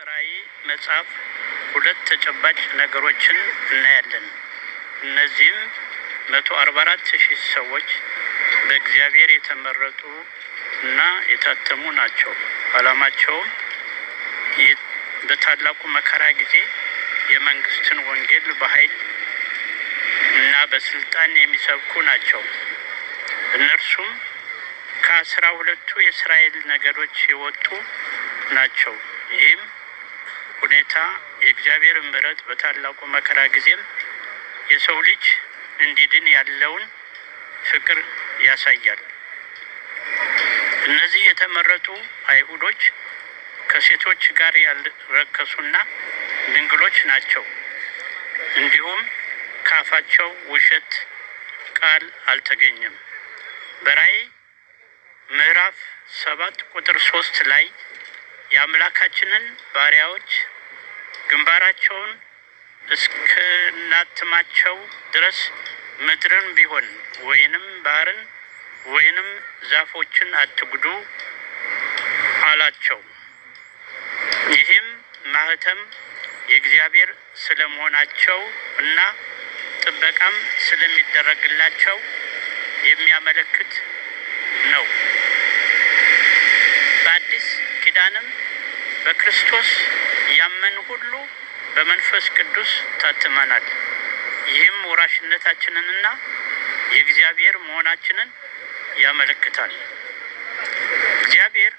ራዕይ መጽሐፍ ሁለት ተጨባጭ ነገሮችን እናያለን። እነዚህም 144,000 ሰዎች በእግዚአብሔር የተመረጡ እና የታተሙ ናቸው። ዓላማቸውም በታላቁ መከራ ጊዜ የመንግስትን ወንጌል በኃይል እና በስልጣን የሚሰብኩ ናቸው። እነርሱም ከ12ቱ የእስራኤል ነገዶች የወጡ ናቸው። ይህም ሁኔታ የእግዚአብሔር ምሕረት በታላቁ መከራ ጊዜም የሰው ልጅ እንዲድን ያለውን ፍቅር ያሳያል። እነዚህ የተመረጡ አይሁዶች ከሴቶች ጋር ያልረከሱና ድንግሎች ናቸው። እንዲሁም ከአፋቸው ውሸት ቃል አልተገኘም። በራዕይ ምዕራፍ 7 ቁጥር 3 ላይ የአምላካችንን ባሪያዎች ግንባራቸውን እስክናትማቸው ድረስ ምድርን ቢሆን ወይንም ባህርን ወይንም ዛፎችን አትጉዱ አላቸው። ይህም ማህተም የእግዚአብሔር ስለመሆናቸው እና ጥበቃም ስለሚደረግላቸው የሚያመለክት ነው። በአዲስ ኪዳንም በክርስቶስ ያመን ሁሉ በመንፈስ ቅዱስ ታትመናል። ይህም ወራሽነታችንንና የእግዚአብሔር መሆናችንን ያመለክታል። እግዚአብሔር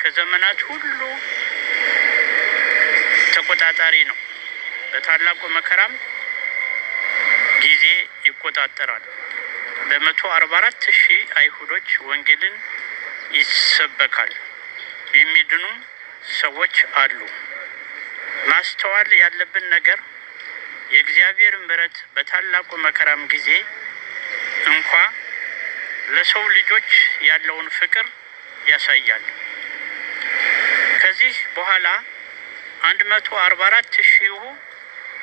ከዘመናት ሁሉ ተቆጣጣሪ ነው። በታላቁ መከራም ጊዜ ይቆጣጠራል። በ144,000 አይሁዶች ወንጌልን ይሰበካል። የሚድኑ ሰዎች አሉ። ማስተዋል ያለብን ነገር የእግዚአብሔር ምሕረት በታላቁ መከራም ጊዜ እንኳ ለሰው ልጆች ያለውን ፍቅር ያሳያል። ከዚህ በኋላ 144,000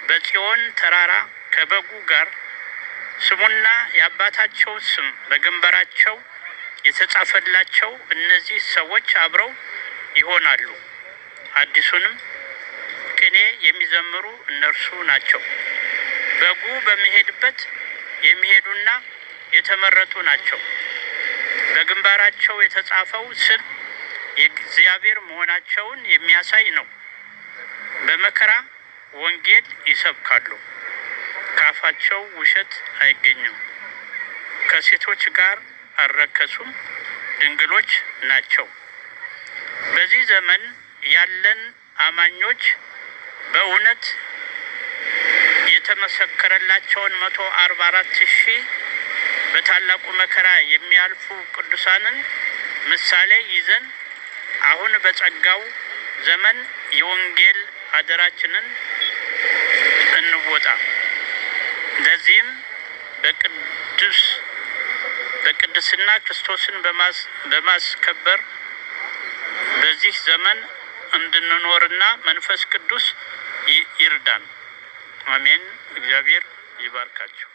በጽዮን ተራራ ከበጉ ጋር ስሙና የአባታቸው ስም በግንባራቸው የተጻፈላቸው እነዚህ ሰዎች አብረው ይሆናሉ። አዲሱንም ቅኔ የሚዘምሩ እነርሱ ናቸው። በጉ በሚሄድበት የሚሄዱና የተመረጡ ናቸው። በግንባራቸው የተጻፈው ስም የእግዚአብሔር መሆናቸውን የሚያሳይ ነው። በመከራ ወንጌል ይሰብካሉ። ከአፋቸው ውሸት አይገኝም። ከሴቶች ጋር አልረከሱም፣ ድንግሎች ናቸው። በዚህ ዘመን ያለን አማኞች በእውነት የተመሰከረላቸውን 144,000 በታላቁ መከራ የሚያልፉ ቅዱሳንን ምሳሌ ይዘን አሁን በጸጋው ዘመን የወንጌል አደራችንን እንወጣ። ለዚህም በቅድስና ክርስቶስን በማስከበር በዚህ ዘመን እንድንኖርና መንፈስ ቅዱስ ይርዳን። አሜን። እግዚአብሔር ይባርካችሁ።